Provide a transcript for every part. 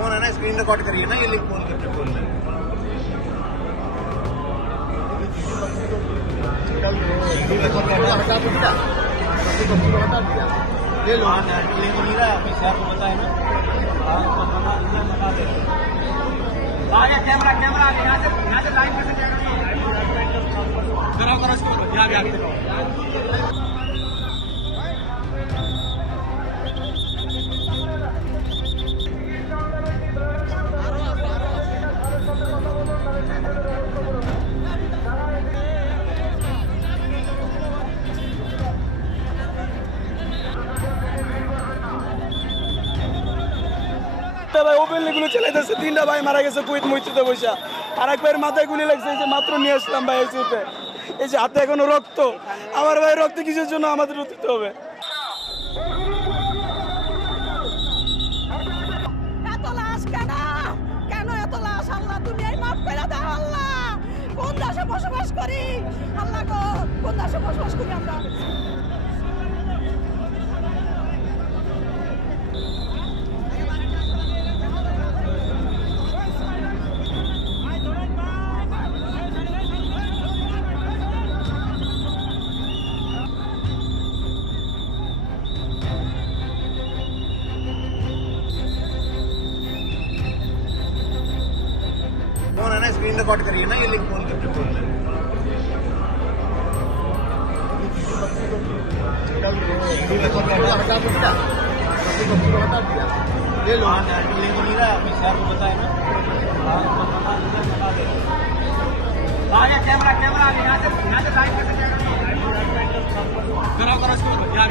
फोन है ना, screen record करिए ना, ये लिंक फोन करके बोल रहे ले लो। आपको बताया ना, आगे कैमरा कैमरा यहाँ से लाइव करके करो इसको, यहाँ ভাই ওপেনলি গুলো চালাইতেছে, 3টা ভাই মারা গেছে কুইত মসজিদে বসা, আর এক ভাইয়ের মাথায় গুলি লাগছে, এই যে মাত্র নিয়ে আসলাম ভাই এসে, এই যে হাতে এখনো রক্ত, আমার ভাই রক্ত কিসের জন্য আমাদের উঠিতে হবে? এত লাশ কেন, কেন এত লাশ? আল্লাহ তুমি এই মাফ করে দাও আল্লাহ। কোন দেশে বসবাস করি আল্লাহ গো, কোন দেশে বসবাস করি আমরা? फोन है ना, स्क्रीन रिकॉर्ड करिए ना, ये लिंक फोन करके बोल रहे ले लो। आपको बताया ना, आगे कैमरा कैमरा यहाँ से लाइव करके करो इसको, यहाँ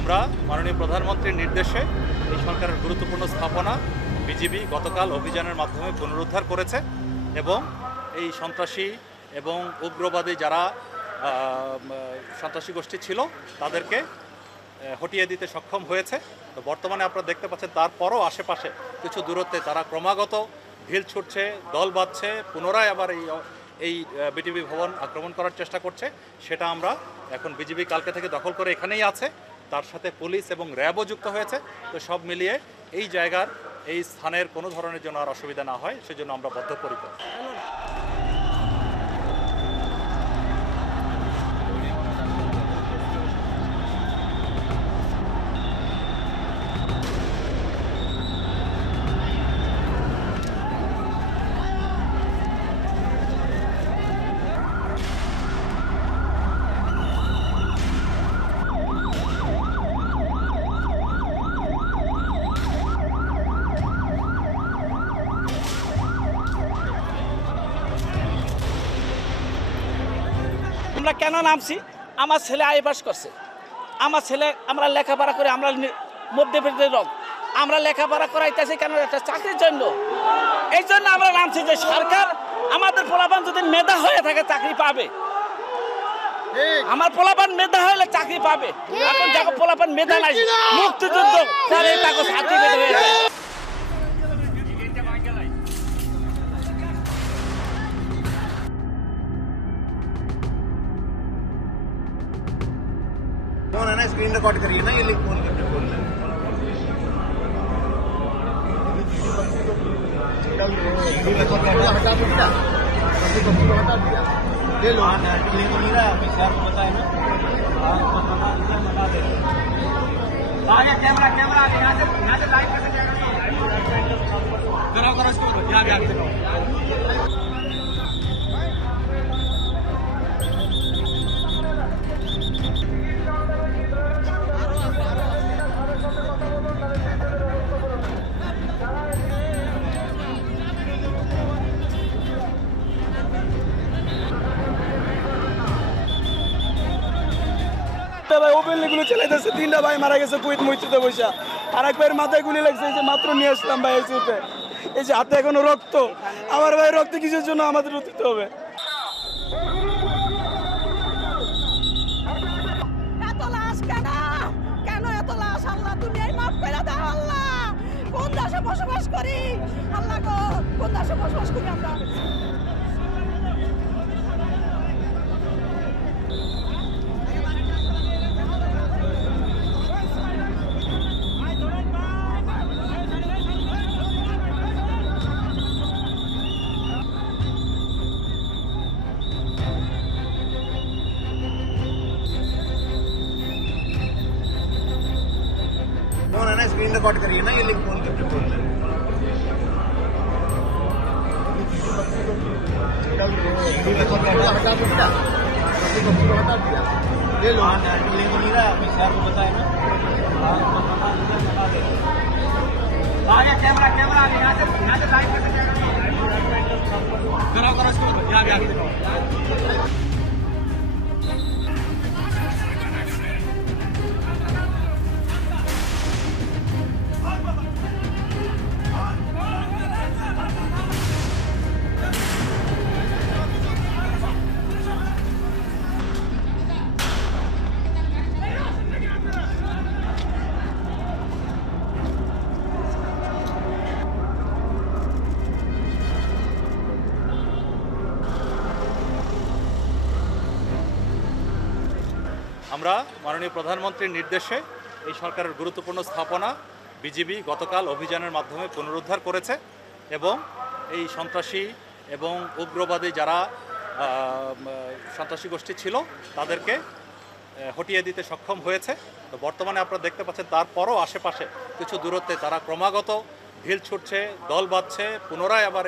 আমরা মাননীয় প্রধানমন্ত্রীর নির্দেশে এই সরকারের গুরুত্বপূর্ণ স্থাপনা বিজিবি গতকাল অভিযানের মাধ্যমে পুনরুদ্ধার করেছে এবং এই সন্ত্রাসী এবং উগ্রবাদী যারা সন্ত্রাসী গোষ্ঠী ছিল তাদেরকে হটিয়ে দিতে সক্ষম হয়েছে। তো বর্তমানে আপনারা দেখতে পাচ্ছেন তারপরও আশেপাশে কিছু দূরত্বে তারা ক্রমাগত ঢিল ছুটছে, দল বাঁধছে, পুনরায় আবার এই বিটিভি ভবন আক্রমণ করার চেষ্টা করছে। সেটা আমরা এখন বিজিবি কালকে থেকে দখল করে এখানেই আছে, তার সাথে পুলিশ এবং র্যাবও যুক্ত হয়েছে। তো সব মিলিয়ে এই জায়গার এই স্থানের কোনো ধরনের জন্য আর অসুবিধা না হয় সেজন্য আমরা বদ্ধপরিকর। আমরা কেন নামছি? আমার ছেলে আই পাস করছে, আমার ছেলে, আমরা লেখাপড়া করে, আমরা মধ্যবিত্তের লোক, আমরা লেখাপড়া করাইতেছি কেন? একটা চাকরির জন্য। এই জন্য আমরা নামছি যে সরকার আমাদের পোলাপান যদি মেধা হয়ে থাকে চাকরি পাবে। আমার পোলাপান মেধা হলে চাকরি পাবে। এখন দেখো পোলাপান মেধা নাই, মুক্তিযুদ্ধ করে তাকে চাকরি পেতে হয়েছে। फोन है ना, स्क्रीन रिकॉर्ड करिए ना, ये लिंक फोन करके बोल रहे ले लो। आपको बताया ना, आगे कैमरा कैमरा यहाँ से लाइव करके करो इसको, यहाँ ভাই ওপেনলি গুলি চালাইতেছে, 3টা ভাই মারা গেছে কুয়েত মৈত্রীতে বসে। আর এক ভাইয়ের মাথায় গুলি লাগছে, এই যে মাত্র নিয়ে আসলাম ভাই এই সুটে। এই যে হাতে এখনো রক্ত, আমার ভাই রক্ত কিসের জন্য আমাদের উঠিতে হবে? এত লাশ কেন? কেন এত লাশ? আল্লাহ তুমি এই মাফ করে দাও আল্লাহ। কোন দেশে বসবাস করি আল্লাহ গো, কোন দেশে বসবাস করি আমরা? फोन है ना, स्क्रीन रिकॉर्ड करिए ना, ये लिंक फोन करके बोल रहे ले लो, लेको नहीं रहा, अपने सर को बताए ना। आगे कैमरा कैमरा आगे यहाँ से लाइट करो करो इसको आगे आगे আমরা মাননীয় প্রধানমন্ত্রীর নির্দেশে এই সরকারের গুরুত্বপূর্ণ স্থাপনা বিজিবি গতকাল অভিযানের মাধ্যমে পুনরুদ্ধার করেছে এবং এই সন্ত্রাসী এবং উগ্রবাদী যারা সন্ত্রাসী গোষ্ঠী ছিল তাদেরকে হটিয়ে দিতে সক্ষম হয়েছে। তো বর্তমানে আপনারা দেখতে পাচ্ছেন তারপরও আশেপাশে কিছু দূরত্বে তারা ক্রমাগত ঢিল ছুটছে, দল বাঁধছে, পুনরায় আবার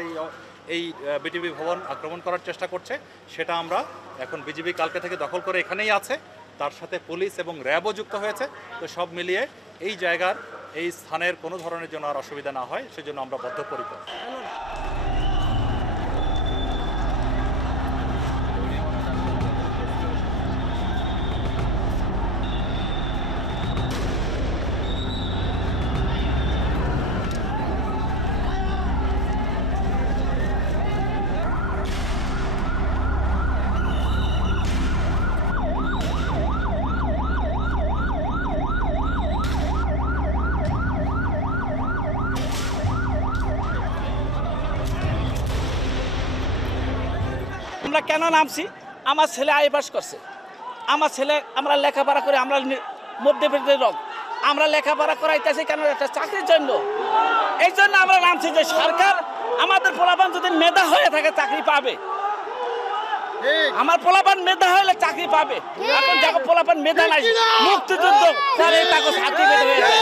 এই বিটিভি ভবন আক্রমণ করার চেষ্টা করছে। সেটা আমরা এখন বিজিবি কালকে থেকে দখল করে এখানেই আছে, তার সাথে পুলিশ এবং র্যাবও যুক্ত হয়েছে। তো সব মিলিয়ে এই জায়গার এই স্থানের কোনো ধরনের জন্য আর অসুবিধা না হয় সেজন্য আমরা বদ্ধপরিকর। আমরা কেন নামছি? আমার ছেলে আই পাস করছে, আমার ছেলে, আমরা লেখাপড়া করে, আমরা মধ্যবিত্তের লোক, আমরা লেখাপড়া করাইতেছি কেন? একটা চাকরির জন্য। এই জন্য আমরা নামছি যে সরকার আমাদের পোলাপান যদি মেধা হয়ে থাকে চাকরি পাবে। আমার পোলাপান মেধা হলে চাকরি পাবে। এখন দেখো পোলাপান মেধা নাই, মুক্তিযুদ্ধ তার এই তাকে সার্টিফিকেট হয়েছে।